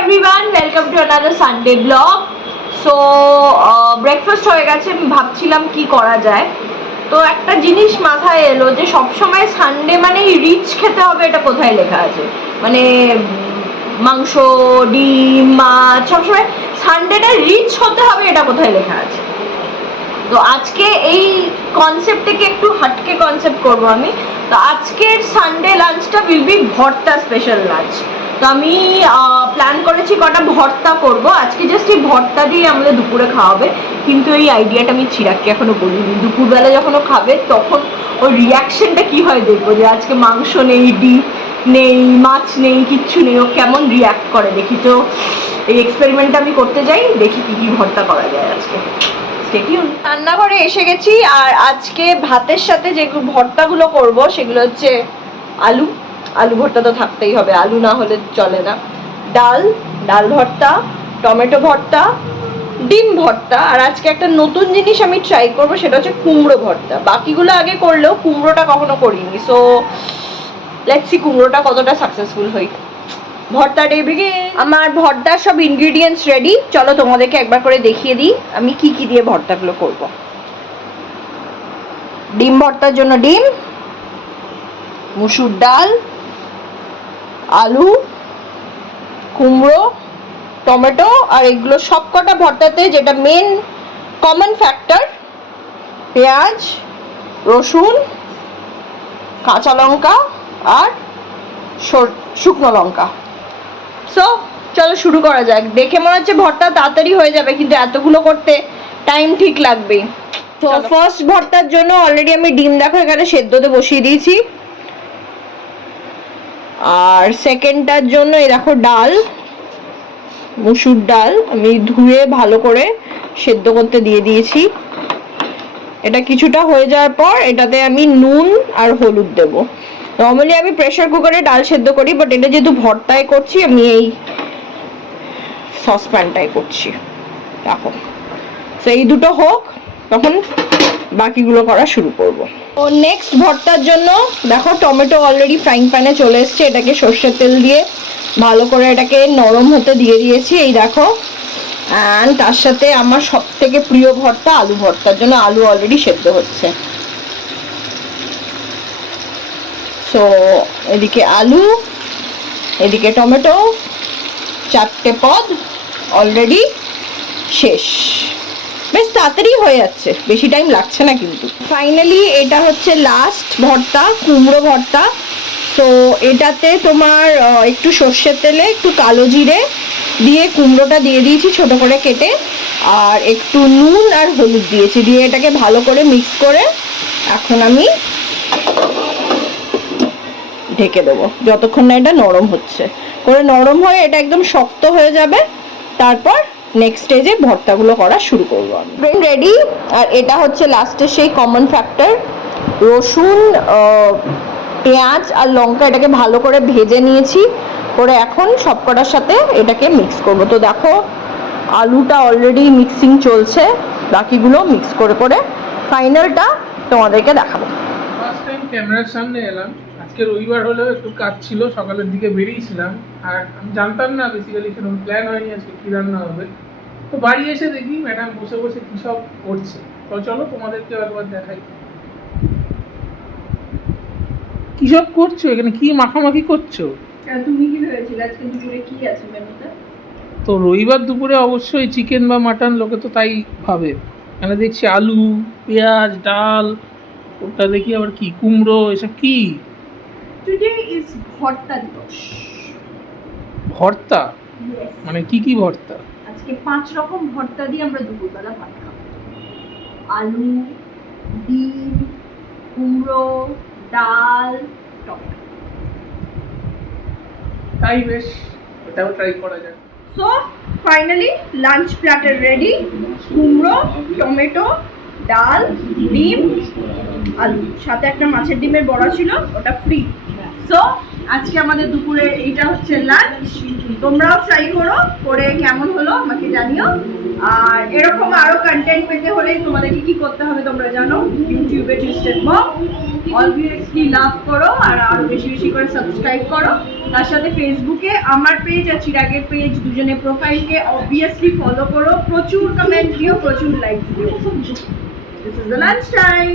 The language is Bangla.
everyone, welcome to another Sunday vlog. So breakfast হয়ে গেছে, আমি ভাবছিলাম কি করা যায়। তো একটা জিনিস মাথায় এলো যে সব সময় সানডে মানে রিচ খেতে হবে, এটা কোথায় লেখা আছে? মানে মাংস, ডিম, মাছ, সবসময় সানডেটা রিচ হতে হবে, এটা কোথায় লেখা আছে? তো আজকে এই কনসেপ্ট থেকে একটু হটকে কনসেপ্ট করবো আমি। তো আজকের সানডে লাঞ্চটা উইল বি ভর্তা স্পেশাল লাঞ্চ। তো আমি প্ল্যান করেছি কটা ভর্তা করব আজকে, জাস্ট এই ভর্তা দিয়ে আমাদের দুপুরে খাওয়াবে। কিন্তু এই আইডিয়াটা আমি চিরাগকে এখনো বলিনি, দুপুরবেলা যখন ও খাবে তখন ওর রিয়াকশনটা কি হয় দেখবো, যে আজকে মাংস নেই, ডিম নেই, মাছ নেই, কিচ্ছু নেই, ও কেমন রিয়াক্ট করে দেখি। তো এই এক্সপেরিমেন্টটা আমি করতে যাই, দেখি কি কি ভর্তা করা যায় আজকে। রান্নাঘরে এসে গেছি, আর আজকে ভাতের সাথে যে ভর্তাগুলো করব সেগুলো হচ্ছে আলু ভর্তা তো থাকতেই হবে, আলু না হলে চলে না। ডাল ভর্তা, টমেটো ভর্তা, ডিম ভর্তা, আর আজকে একটা নতুন জিনিস আমি ট্রাই করব, সেটা হচ্ছে কুমড়ো ভর্তা। বাকিগুলো আগে করলেও কুমড়োটা কখনো করিনি, সো লেটস সি কুমড়োটা কতটা সাকসেসফুল হই। ভর্তা ডে বিগিন। আমার ভর্তার সব ইনগ্রিডিয়েন্টস রেডি, চলো তোমাদেরকে একবার করে দেখিয়ে দিই আমি কি কি দিয়ে ভর্তাগুলো করব। ডিম ভর্তার জন্য ডিম, মুসুর ডাল, আলু, কুমড়ো, টমেটো, আর এগুলো সবকটা ভর্তাতে যেটা মেন কমন ফ্যাক্টর, পেঁয়াজ, রসুন, কাঁচা লঙ্কা আর শুকনো লঙ্কা। সো চলো শুরু করা যাক। দেখে মনে হচ্ছে ভর্তা তাড়াতাড়ি হয়ে যাবে, কিন্তু এতগুলো করতে টাইম ঠিক লাগবে। তো ফার্স্ট ভর্তার জন্য অলরেডি আমি ডিম দেখো এখানে সেদ্ধতে বসিয়ে দিয়েছি, আর সেকেন্ডটার জন্য এই দেখো ডাল, মুসুর ডাল আমি ধুয়ে ভালো করে সেদ্ধ করতে দিয়ে দিয়েছি। এটা কিছুটা হয়ে যাওয়ার পর এটাতে আমি নুন আর হলুদ দেব। নর্মালি আমি প্রেসার কুকারে ডাল সেদ্ধ করি, বাট এটা যেহেতু ভর্তায় করছি আমি এই সসপ্যানটাই করছি। দেখো, তো এই দুটো হোক, তখন বাকিগুলো করা শুরু করব। ও নেক্সট ভর্তার জন্য দেখো টমেটো অলরেডি ফ্রাইং প্যানে চলে এসছে, এটাকে সর্ষের তেল দিয়ে ভালো করে এটাকে নরম হতে দিয়ে দিয়েছি, এই দেখো। অ্যান্ড তার সাথে আমার সব থেকে প্রিয় ভর্তা আলু ভর্তার জন্য আলু অলরেডি সেদ্ধ হচ্ছে। সো এদিকে আলু, এদিকে টমেটো, চারটে পদ অলরেডি শেষ। বেশ তাড়াতাড়ি হয়ে যাচ্ছে, বেশি টাইম লাগছে না কিন্তু। ফাইনালি এটা হচ্ছে লাস্ট ভর্তা, কুমড়ো ভর্তা। সো এটাতে তোমার একটু সর্ষের তেলে একটু কালো জিরে দিয়ে কুমড়োটা দিয়ে দিয়েছি ছোট করে কেটে, আর একটু নুন আর হলুদ দিয়েছি, দিয়ে এটাকে ভালো করে মিক্স করে এখন আমি ঢেকে দেবো যতক্ষণ না এটা নরম হচ্ছে। করে নরম হয়ে এটা একদম শক্ত হয়ে যাবে, তারপর নেক্সট স্টেজে ভর্তাগুলো করা শুরু করবো আমি। রেডি। আর এটা হচ্ছে লাস্টের সেই কমন ফ্যাক্টর, রসুন, পেঁয়াজ আর লঙ্কা, এটাকে ভালো করে ভেজে নিয়েছি, করে এখন সবকটার সাথে এটাকে মিক্স করব। তো দেখো আলুটা অলরেডি মিক্সিং চলছে, বাকিগুলো মিক্স করে করে ফাইনালটা তোমাদেরকে দেখাবো। ফার্স্ট টাইম ক্যামেরার সামনে এলাম, আজকে রবিবার হলেও একটু কাজ ছিল, সকালের দিকে বেরিয়েছিলাম, আর আমি জানতাম না বেসিক্যালি সেরকম প্ল্যান হয়নি আজকে কী রান্না হবে। তো বাড়ি এসে দেখি ম্যাডাম বসে বসে কী সব করছে। তো চলো তোমাদেরকে একবার দেখাই কী সব করছো, এখানে কি মাখামাখি করছো। তুমি কি ভেবেছিলে আজকে দুপুরে কি আছে মেনুতে? তো রবিবার দুপুরে অবশ্যই চিকেন বা মাটন, লোকে তো তাই ভাবে। এখানে দেখছি আলু, পেঁয়াজ, ডাল, ওটা দেখি আবার কি কুমড়ো, এসব কি? টুডে ইজ ভর্তা দিবস। ভর্তা? Yes. মানে কি কি ভর্তা? আজকে 5 রকম ভর্তা দিয়ে আমরা দুপুরবেলা ভাত খাবো। আলু, ডিম, কুমড়ো, ডাল, টমেটো। তাই বেশ, ওটাও ট্রাই করা যায়। So finally lunch platter ready. কুমড়ো, টমেটো, ডাল, ডিম, আলু, সাথে একটা মাছের ডিমের বড়া ছিল, ওটা ফ্রি। সো আজকে আমাদের দুপুরে এইটা হচ্ছে লাঞ্চ। তোমরাও ট্রাই করো, করে কেমন হলো আমাকে জানিও। আর এরকম আরো কন্টেন্ট পেতে হলে তোমাদেরকে কি করতে হবে তোমরা জানো, ইউটিউবে টুইস্টেড মম অবভিয়াসলি লাভ করো আর আরো বেশি বেশি করে সাবস্ক্রাইব করো। তার সাথে ফেসবুকে আমার পেজ আর চিরাগের পেজ দুজনের প্রোফাইলকে অবভিয়াসলি ফলো করো, প্রচুর কমেন্টস দিও, প্রচুর লাইকস দিও। This is the lunch time.